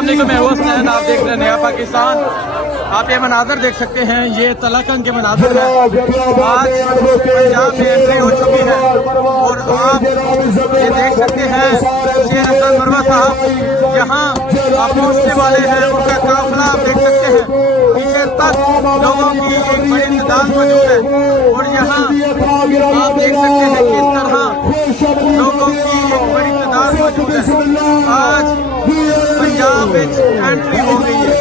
अस्सलाम वालेकुम, मैं हूं हुसैन, आप देख रहे हैं नया पाकिस्तान। आप ये मनाजर देख सकते हैं, ये तलाकन के मनाजर हैं। आज पंजाब में एंट्री हो चुकी है और आप ये देख सकते हैं शेर अफजल मरवा साहब यहाँ पहुँचने वाले हैं। उनका काफिला आप देख सकते हैं, पीछे तक लोगों की एक बड़ी तादाद मौजूद है और यहाँ आप देख सकते हैं किस तरह लोगों की एक बड़ी तादाद मौजूद है। आज पंजाब में एंट्री हो गई है।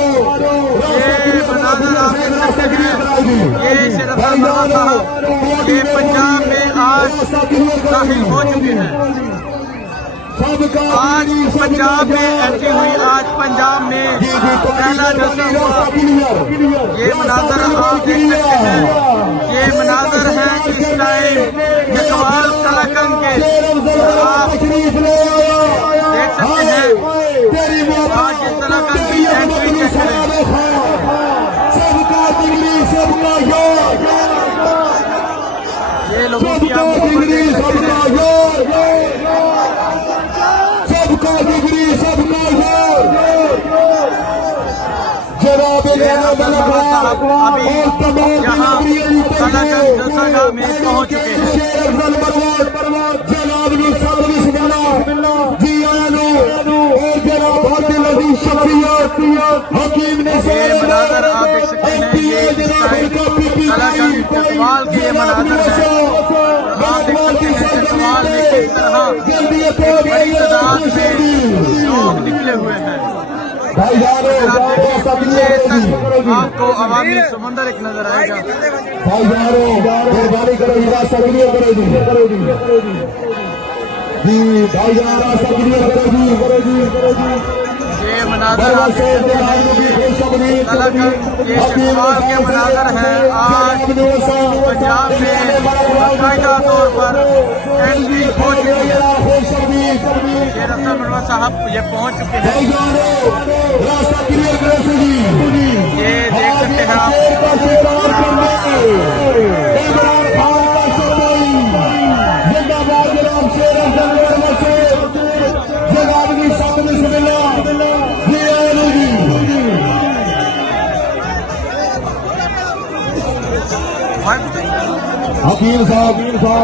ये मनाजर आप देख सकते हैं, ये शेर अफजल मरवा साहब ये पंजाब में आज दाखिल हो चुके हैं। आज पंजाब में एंट्री हुई, आज पंजाब में पहला जलसा हुआ। ये मनाजर आप देख सकते हैं, ये मनाजर है इस टाइम चकवाल तलाकन के। आप देख सकते हैं आज ये तलाकन की एंट्री कैसे है। ये लोगों की आप अभी यहाँ तलाकन में पहुँच चुके हैं। ये मनाजर आप देख सकते हैं, ये तलाकन चकवाल के ये मनाजर है। आप देख सकते हैं चकवाल में किस तरह बड़ी तादाद में लोग निकले हुए हैं। पीछे तक आपको अवामी समंदर एक नजर आएगा। ये मनाजर आप देख सकते हैं, तलाकन के चकवाल के मनाजर हैं। आज पंजाब में बाकायदा तौर पर एंट्री हो चुकी है। शेर अफजल मरवा साहब ये पहुंच चुके हैं। ये देख सकते हैं आप, हकीम साहब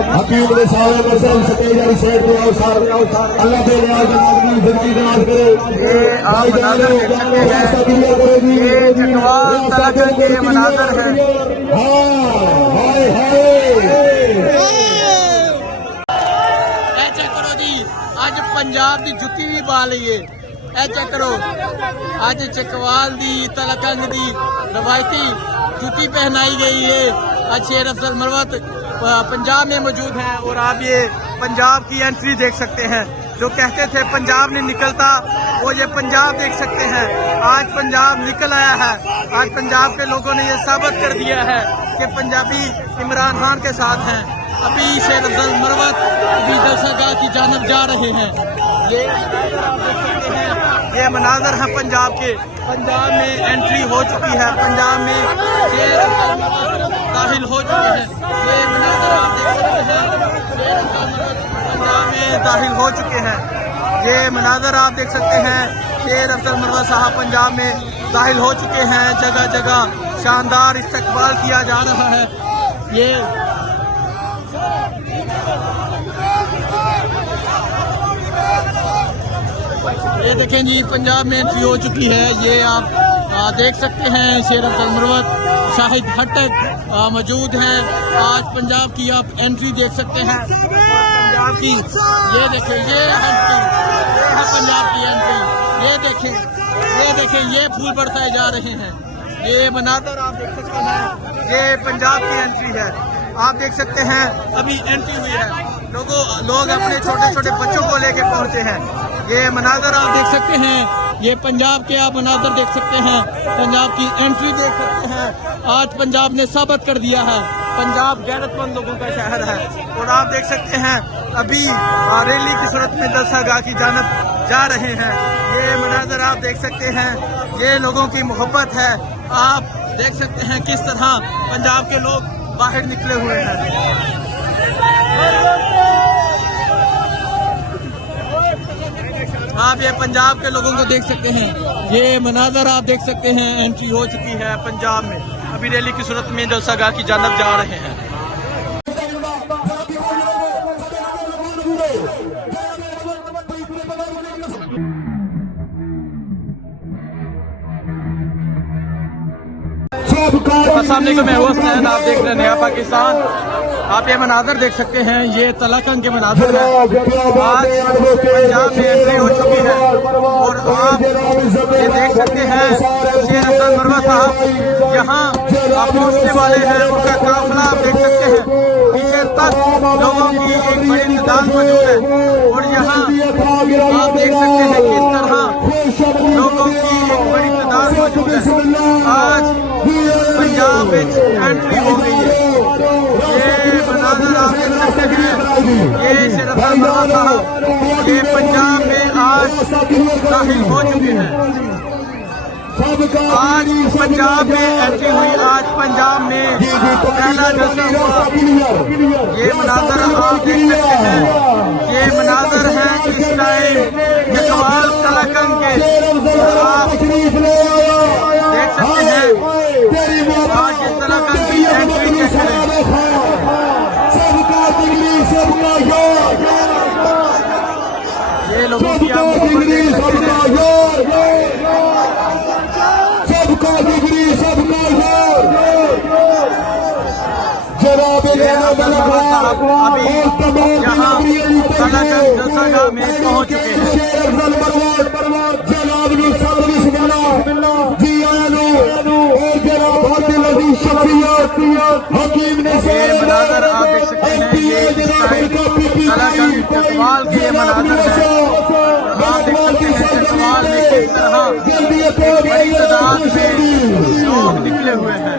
हकीम ने सारे मसल स्टेज वाली साइड पे आओ सारे अल्लाह के लिहाज जनाब की जिंदगी जनाब करे। ये आप मनाजर देख सकते हैं, ये चकवाल तलाकन के मनाजर है। ऐसा करो जी, आज पंजाब की जुत्ती भी पा लीए। ऐसा करो, आज चकवाल दी तलाकन दी रवायती जुत्ती पहनाई गई है। आज शेर अफजल मरवा पंजाब में मौजूद हैं और आप ये पंजाब की एंट्री देख सकते हैं। जो कहते थे पंजाब नहीं निकलता, वो ये पंजाब देख सकते हैं। आज पंजाब निकल आया है। आज पंजाब के लोगों ने ये साबित कर दिया है कि पंजाबी इमरान खान के साथ हैं। अभी शेर अफजल मरवा अभी जलसागाह की जानब जा रहे हैं। ये आप देख सकते हैं, ये मनाजर है पंजाब के। पंजाब में एंट्री हो चुकी है, पंजाब में शेर अफजल मरवा दाखिल हो चुके हैं। ये मनाजर आप देख सकते हैं, पंजाब में दाखिल हो चुके हैं। ये मनाजर आप देख सकते हैं, शेर अफजल मरवा साहब पंजाब में दाखिल हो चुके हैं। जगह जगह शानदार इस्तकबाल किया जा रहा है। ये देखें जी, पंजाब में एंट्री हो चुकी है। ये आप देख सकते हैं, शेर अफजल मरवा शाहिद हटक मौजूद हैं। आज पंजाब की आप एंट्री देख सकते हैं, पंजाब की। ये देखें, ये है पंजाब की एंट्री। ये देखें, ये फूल बरसाए जा रहे हैं। ये मनाजर आप देख सकते हैं, ये पंजाब की एंट्री है। आप देख सकते हैं, अभी एंट्री हुई है। लोग अपने छोटे छोटे बच्चों को लेके पहुंचे हैं। ये मनाजर आप देख सकते हैं, ये पंजाब के आप मनाजर देख सकते हैं, पंजाब की एंट्री देख सकते हैं। आज पंजाब ने साबित कर दिया है, पंजाब गैरतमंद लोगों का शहर है। और आप देख सकते हैं, अभी रैली की सूरत में जलसागाह की जानब जा रहे हैं। ये मनाजर आप देख सकते हैं, ये लोगों की मोहब्बत है। आप देख सकते हैं किस तरह पंजाब के लोग बाहर निकले हुए हैं। आप ये पंजाब के लोगों को देख सकते हैं, ये मनाजर आप देख सकते हैं। एंट्री हो चुकी है पंजाब में, अभी रैली की सूरत में जलसागाह की जानब जा रहे हैं। सामने को मैं हुसनैन, आप देख रहे हैं नया पाकिस्तान। आप ये मनाजर देख सकते हैं, ये तलाकंग के मनाजर हैं। आज पंजाब में एंट्री हो चुकी है और आप ये देख सकते हैं शेर अफजल मरवा साहब यहाँ पहुंचने वाले हैं। उनका काफिला आप देख सकते हैं, पीछे तक लोगों की एक बड़ी तादाद मौजूद है और यहाँ आप देख सकते हैं किस तरह लोगों की एक बड़ी तादाद मौजूद है। आज पंजाब में एंट्री हो गई है। ये मनाजर आप देख सकते हैं, ये शेर अफजल मरवा साहब ये पंजाब में आज दाखिल हो चुके हैं। आज पंजाब में एंट्री हुई, आज पंजाब में पहला जलसा हुआ। ये मनाजर आप देख सकते हैं, ये मनाजर है इस टाइम चकवाल तलाकंग के। आप देख सकते हैं आज ये तलाकंग की एंट्री चेक करें। ये लोगों की आप देख सकते हैं, सबका डिग्री सबका जवाब अभी यहाँ तलाकंग जलसागाह में पहुंच चुके हैं। ये मनाजर आप देख सकते हैं, ये तलाकंग चकवाल के ये मनाजर है। आप देख सकते हैं चकवाल में किस तरह बड़ी तादाद में लोग निकले हुए हैं।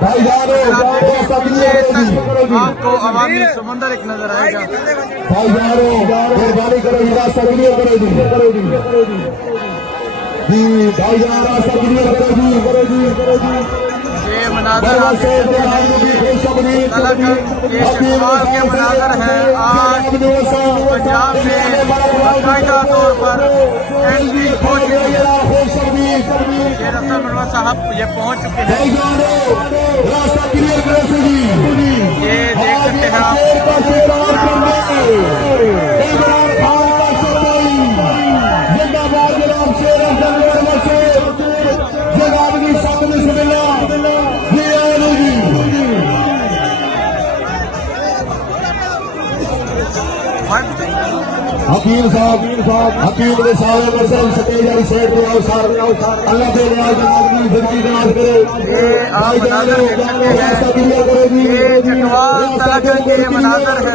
पीछे तक आपको अवामी समंदर एक नजर आएगा। ये मनाजर आप देख सकते हैं, ये तलाकंग ये चकवाल के मनाजर हैं। आज पंजाब में बाकायदा तौर पर एंट्री हो चुकी है। शेर अफजल मरवा साहब ये पहुंच चुके हैं। ये देख सकते हैं आप, हकीम साहब हकीम के सारे मसल सतेज वाली साइड पे आओ सारे अल्लाह के नियाज जनाब की जिंदगी दराज करे। ये आप मनाजर देख सकते हैं, ये चकवाल तलाकंग के मनाजर है।